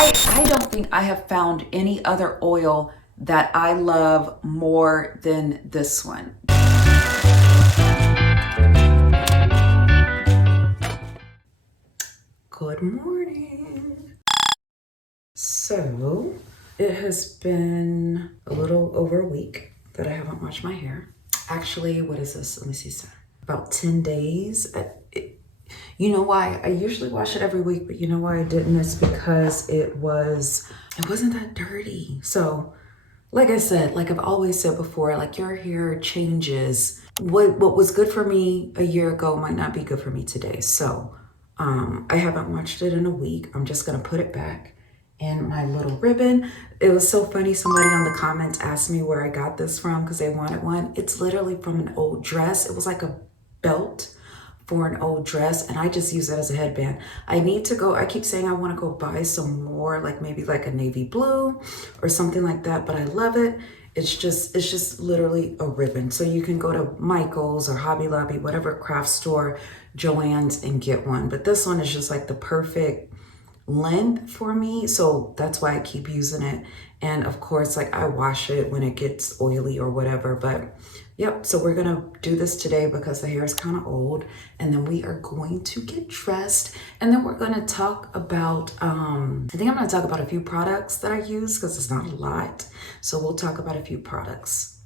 I don't think I have found any other oil that I love more than this one. Good morning. So it has been a little over a week that I haven't washed my hair. Actually, what is this? Let me see. About 10 days. You know why? I usually wash it every week, but you know why I didn't? It's because it wasn't that dirty. So like I said, like I've always said before, like your hair changes. What was good for me a year ago might not be good for me today. So I haven't washed it in a week. I'm just gonna put it back in my little ribbon. It was so funny. Somebody on the comments asked me where I got this from because they wanted one. It's literally from an old dress. It was like a belt for an old dress, and I just use it as a headband. I need to go, I keep saying I want to go buy some more, like maybe like a navy blue or something like that, but I love it. It's just literally a ribbon. So you can go to Michael's or Hobby Lobby, whatever craft store, Joann's, and get one. But this one is just like the perfect length for me, so that's why I keep using it. And of course, like I wash it when it gets oily or whatever. But yep, so we're gonna do this today because the hair is kind of old, and then we are going to get dressed, and then we're gonna talk about I think I'm gonna talk about a few products that I use because it's not a lot, so we'll talk about a few products.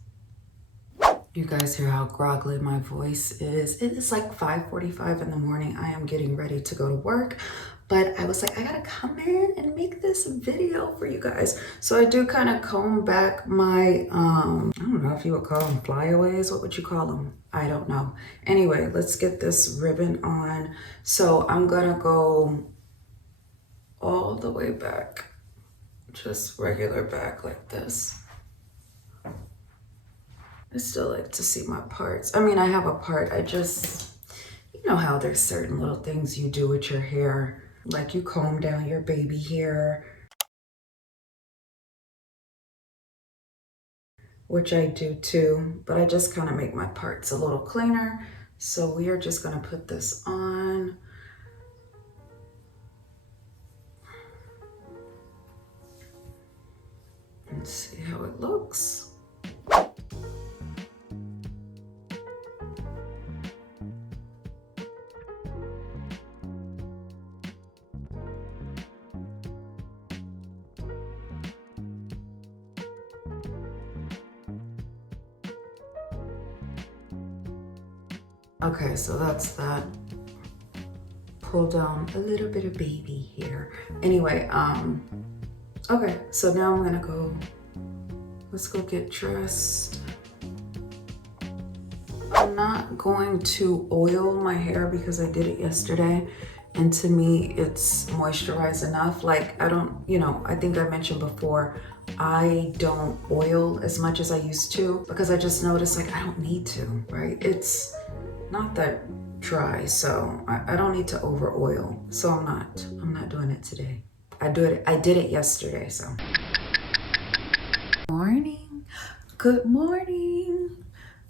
You guys hear how groggly my voice is. It is like 5:45 in the morning. I am getting ready to go to work, but I was like, I gotta come in and make this video for you guys. So I do kind of comb back my, I don't know if you would call them flyaways. What would you call them? I don't know. Anyway, let's get this ribbon on. So I'm gonna go all the way back, just regular back like this. I still like to see my parts. I mean, I have a part. You know how there's certain little things you do with your hair, like you comb down your baby hair, which I do too, but I just kind of make my parts a little cleaner. So we are just gonna put this on. And see how it looks. Okay, so that's that. Pull down a little bit of baby hair. Anyway, okay, so now I'm gonna go, let's go get dressed. I'm not going to oil my hair because I did it yesterday, and to me, it's moisturized enough. Like I don't, I think I mentioned before, I don't oil as much as I used to because I just noticed like I don't need to, right? It's not that dry, so I don't need to over oil. So I'm not doing it today. I did it yesterday, so. Morning, good morning.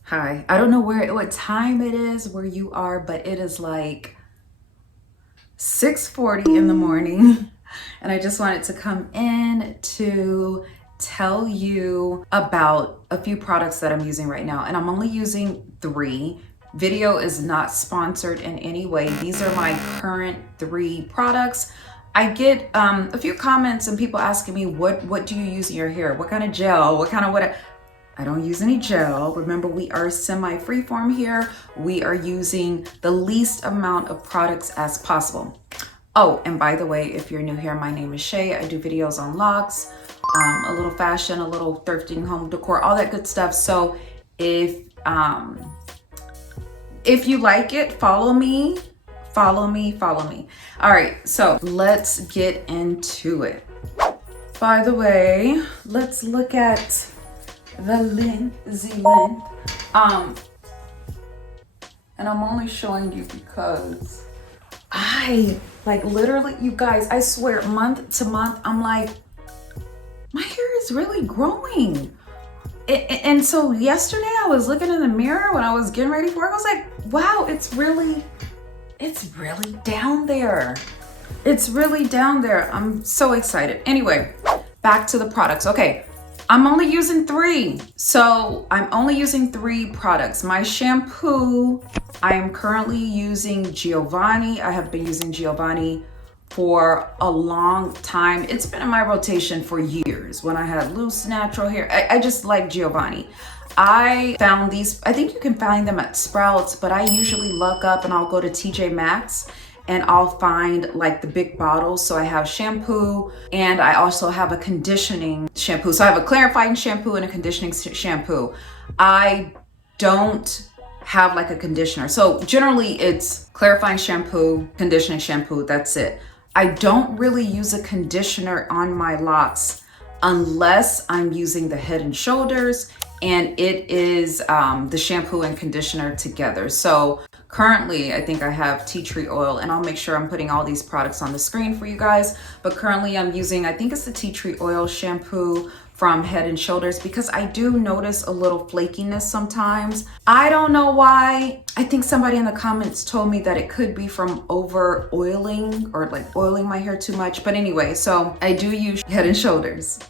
Hi, I don't know what time it is where you are, but it is like 6:40 in the morning. And I just wanted to come in to tell you about a few products that I'm using right now. And I'm only using 3. Video is not sponsored in any way. These are my current 3 products. I get a few comments and people asking me, what do you use in your hair? What kind of gel? What kind of what? I don't use any gel. Remember, we are semi-freeform here. We are using the least amount of products as possible. Oh, and by the way, if you're new here, my name is Shay. I do videos on Locs, a little fashion, a little thrifting, home decor, all that good stuff. So if you like it, follow me. All right, so let's get into it. By the way, let's look at the Lindsay length. And I'm only showing you because I like literally, you guys, I swear month to month, I'm like, my hair is really growing. And so yesterday I was looking in the mirror when I was getting ready for it. I was like, wow, it's really down there. It's really down there. I'm so excited. Anyway, back to the products. Okay, I'm only using 3. So I'm only using 3 products. My shampoo, I am currently using Giovanni. I have been using Giovanni for a long time. It's been in my rotation for years. When I had loose natural hair, I just like Giovanni. I found these, I think you can find them at Sprouts, but I usually look up and I'll go to TJ Maxx and I'll find like the big bottles. So I have shampoo and I also have a conditioning shampoo. So I have a clarifying shampoo and a conditioning shampoo. I don't have like a conditioner. So generally it's clarifying shampoo, conditioning shampoo, that's it. I don't really use a conditioner on my locks unless I'm using the Head and Shoulders and it is the shampoo and conditioner together. So currently, I think I have tea tree oil, and I'll make sure I'm putting all these products on the screen for you guys. But currently I'm using, I think it's the tea tree oil shampoo from Head and Shoulders because I do notice a little flakiness sometimes. I don't know why. I think somebody in the comments told me that it could be from over oiling or like oiling my hair too much. But anyway, so I do use Head and Shoulders.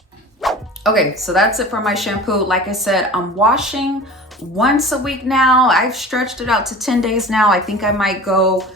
Okay, so that's it for my shampoo. Like I said, I'm washing once a week now. I've stretched it out to 10 days now. I think I might go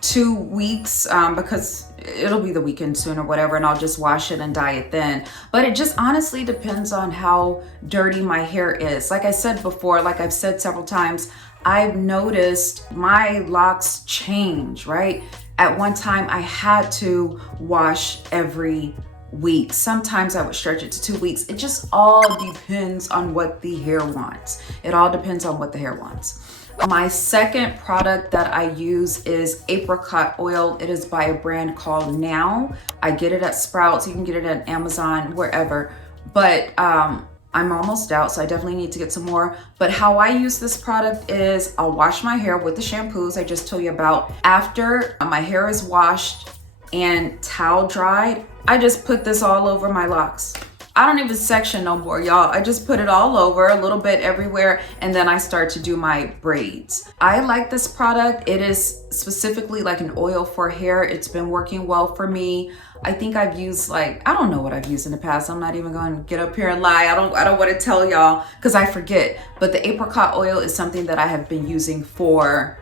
2 weeks because it'll be the weekend soon or whatever, and I'll just wash it and dye it then. But it just honestly depends on how dirty my hair is. Like I said before, like I've said several times, I've noticed my locks change, right? At one time I had to wash every week. Sometimes I would stretch it to 2 weeks. It just all depends on what the hair wants. It all depends on what the hair wants. My second product that I use is apricot oil. It is by a brand called Now. I get it at Sprouts. You can get it at Amazon, wherever. But I'm almost out, so I definitely need to get some more. But how I use this product is I'll wash my hair with the shampoos I just told you about. After my hair is washed and towel dried, I just put this all over my locks. I don't even section no more, y'all. I just put it all over, a little bit everywhere, and then I start to do my braids. I like this product. It is specifically like an oil for hair. It's been working well for me. I think I've used like, I don't know what I've used in the past. I'm not even going to get up here and lie. I don't want to tell y'all because I forget. But the apricot oil is something that I have been using for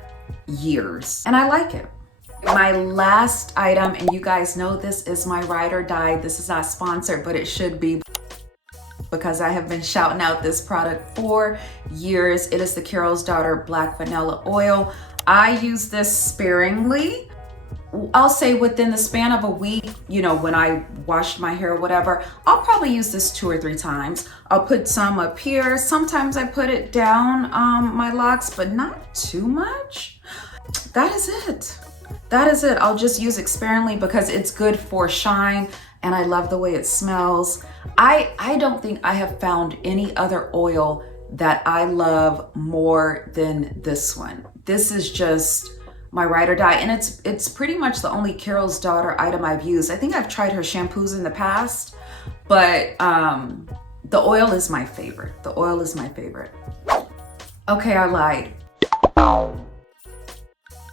years, and I like it. My last item, and you guys know this is my ride or die. This is not sponsored, but it should be because I have been shouting out this product for years. It is the Carol's Daughter Black Vanilla Oil. I use this sparingly. I'll say within the span of a week, you know, when I washed my hair or whatever, I'll probably use this 2 or 3 times. I'll put some up here. Sometimes I put it down my locks, but not too much. That is it. That is it. I'll just use it sparingly because it's good for shine and I love the way it smells. I don't think I have found any other oil that I love more than this one. This is just my ride or die, and it's pretty much the only Carol's Daughter item I've used. I think I've tried her shampoos in the past, but the oil is my favorite. The oil is my favorite. Okay, I lied.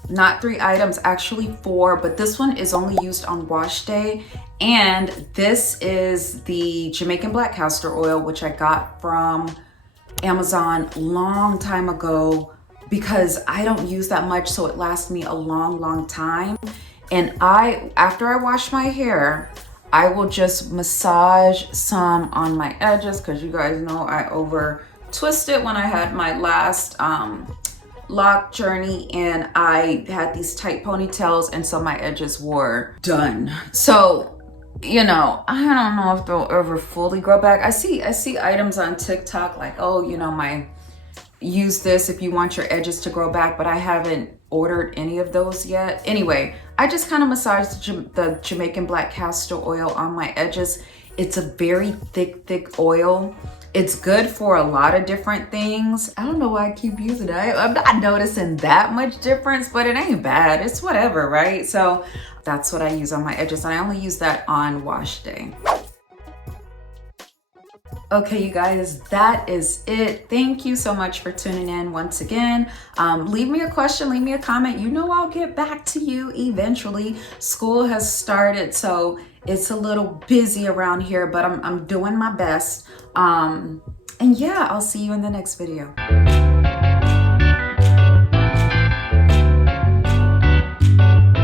Not 3 items, actually 4, but this one is only used on wash day. And this is the Jamaican black castor oil, which I got from Amazon long time ago because I don't use that much, so it lasts me a long time. And after I wash my hair, I will just massage some on my edges because you guys know I over twisted when I had my last lock journey and I had these tight ponytails, and so my edges were done. So, you know, I don't know if they'll ever fully grow back. I see items on TikTok like, oh, you know, use this if you want your edges to grow back, but I haven't ordered any of those yet. Anyway, I just kind of massaged the Jamaican black castor oil on my edges. It's a very thick oil. It's good for a lot of different things. I don't know why I keep using it. I'm not noticing that much difference, but it ain't bad. It's whatever, right? So that's what I use on my edges, and I only use that on wash day. Okay, you guys, that is it. Thank you so much for tuning in once again. Leave me a question, leave me a comment. You know I'll get back to you eventually. School has started, so it's a little busy around here, but I'm doing my best. And yeah, I'll see you in the next video.